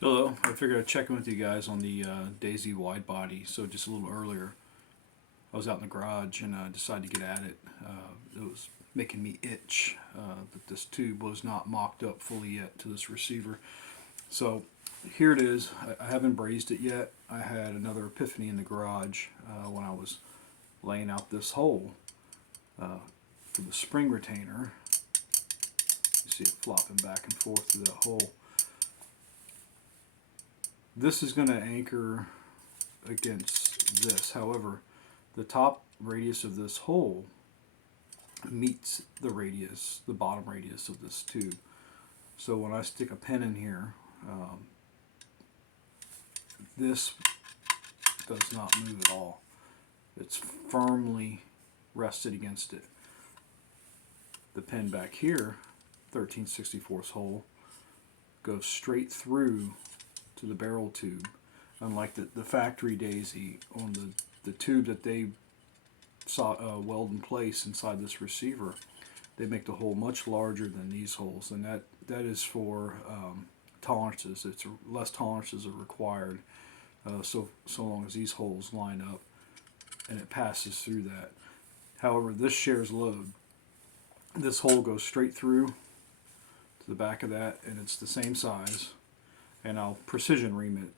Hello, I figured I'd check in with you guys on the Daisy Widebody. So just a little earlier, I was out in the garage and I decided to get at it. It was making me itch that this tube was not mocked up fully yet to this receiver. So here it is. I haven't brazed it yet. I had another epiphany in the garage when I was laying out this hole for the spring retainer. You see it flopping back and forth through that hole. This is going to anchor against this. However, the top radius of this hole meets the radius, the bottom radius of this tube. So when I stick a pin in here, this does not move at all. It's firmly rested against it. The pin back here, 13/64 hole, goes straight through to the barrel tube. Unlike the factory Daisy, on the tube that they weld in place inside this receiver, they make the hole much larger than these holes, and that is for tolerances. It's less tolerances are required, so long as these holes line up and it passes through that. However, this shares load. This hole goes straight through to the back of that, and it's the same size. And I'll precision ream it.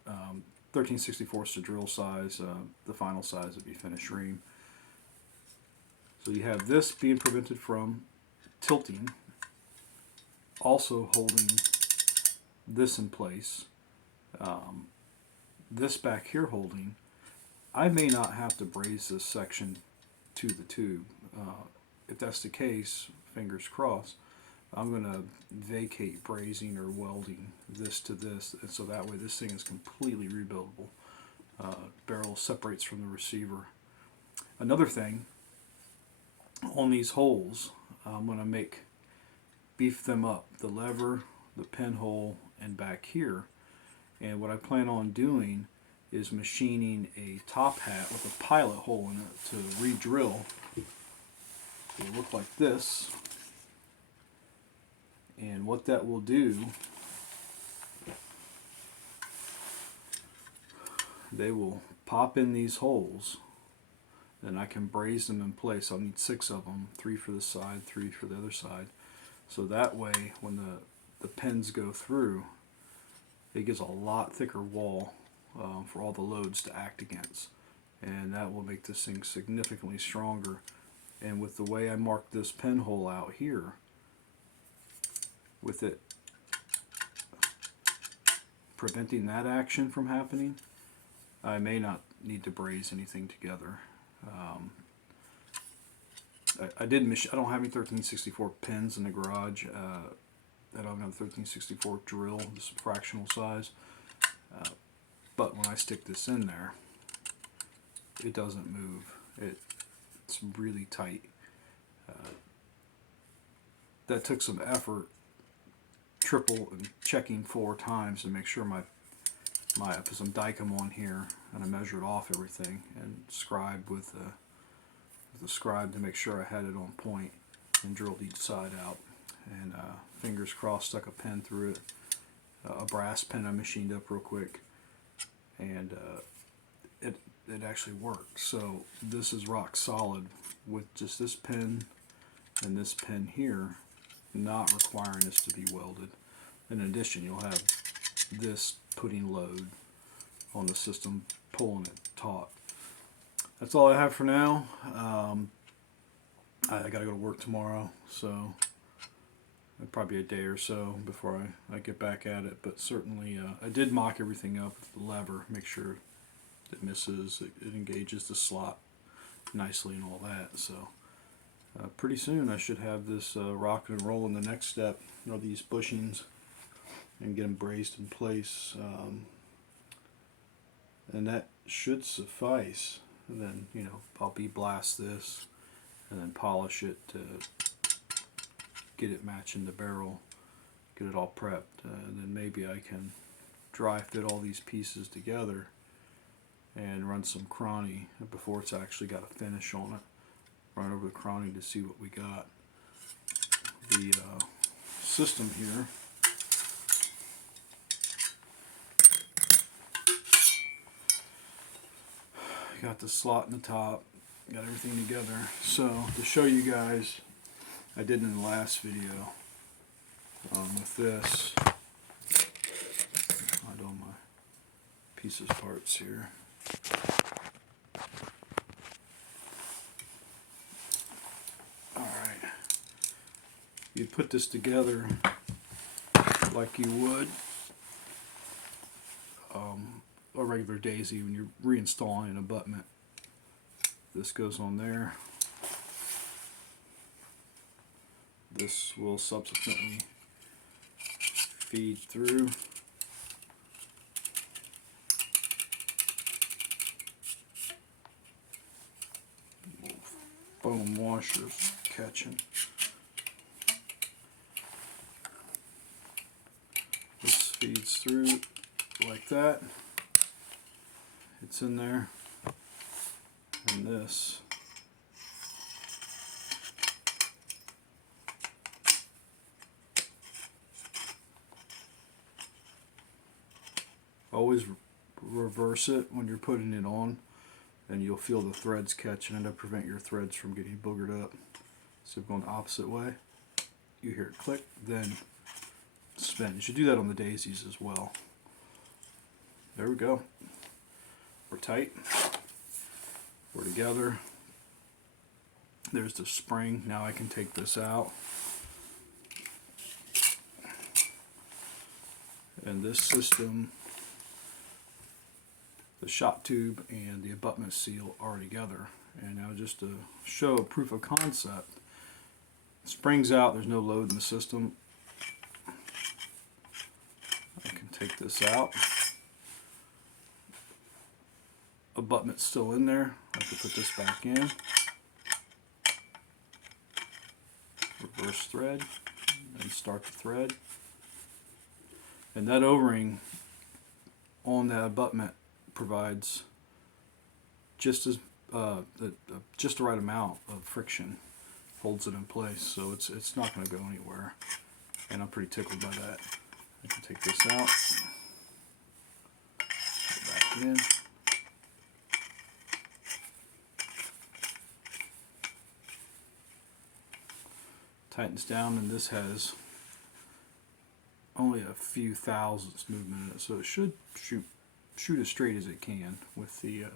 13/64 to drill size. The final size would be finished ream. So you have this being prevented from tilting, also holding this in place. This back here holding. I may not have to braze this section to the tube. If that's the case, fingers crossed, I'm going to vacate brazing or welding this to this, and so that way this thing is completely rebuildable. Barrel separates from the receiver. Another thing, on these holes, I'm going to beef them up, the lever, the pinhole, and back here. And what I plan on doing is machining a top hat with a pilot hole in it to re-drill. It'll look like this. And what that will do, they will pop in these holes, and I can braze them in place. I'll need 6 of them, 3 for this side, 3 for the other side. So that way, when the pins go through, it gives a lot thicker wall for all the loads to act against. And that will make this thing significantly stronger. And with the way I marked this pinhole out here, with it preventing that action from happening, I may not need to braze anything together. I don't have any 13/64 pins in the garage. I don't have a 13/64 drill, this fractional size. But when I stick this in there, it doesn't move. It's really tight. That took some effort, triple and checking 4 times to make sure I put some dicom on here, and I measured off everything and scribed with the scribe to make sure I had it on point, and drilled each side out. And fingers crossed, stuck a pin through it, a brass pin I machined up real quick, and it actually worked. So this is rock solid with just this pin and this pin here, not requiring this to be welded. In addition, you'll have this putting load on the system, pulling it taut. That's all I have for now. I gotta go to work tomorrow, so probably a day or so before I get back at it. But certainly, I did mock everything up with the lever, make sure it misses, it engages the slot nicely and all that. So pretty soon I should have this rocking and rolling. The next step are these bushings, and get them brazed in place, and that should suffice. And then I'll blast this and then polish it to get it matching the barrel, get it all prepped, and then maybe I can dry fit all these pieces together and run some chrony before it's actually got a finish on it. Run over the chrony to see what we got. The system here got the slot in the top, got everything together. So to show you guys, I did in the last video with this. Find all my pieces, parts here. Alright, you put this together like you would a regular daisy when you're reinstalling an abutment. This goes on there. This will subsequently feed through. Foam washers catching. This feeds through like that. It's in there. And this always reverse it when you're putting it on, and you'll feel the threads catch, and it'll prevent your threads from getting boogered up. So going the opposite way, you hear it click, then spin. You should do that on the daisies as well. There we go. We're tight. We're together. There's the spring. Now I can take this out. And this system, the shot tube and the abutment seal are together. And now just to show a proof of concept, springs out, there's no load in the system. I can take this out. Abutment's still in there. I can put this back in. Reverse thread and start the thread. And that O-ring on that abutment provides just as just the right amount of friction, holds it in place, so it's not going to go anywhere. And I'm pretty tickled by that. I can take this out, put it back in. Tightens down, and this has only a few thousandths movement in it, so it should shoot as straight as it can with the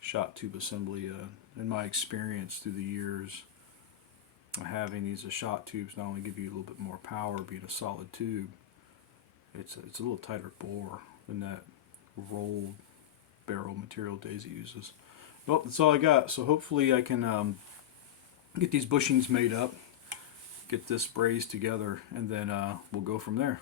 shot tube assembly. In my experience through the years of having these shot tubes, not only give you a little bit more power being a solid tube, it's a little tighter bore than that rolled barrel material Daisy uses. Well, that's all I got. So hopefully I can get these bushings made up, get this brazed together, and then we'll go from there.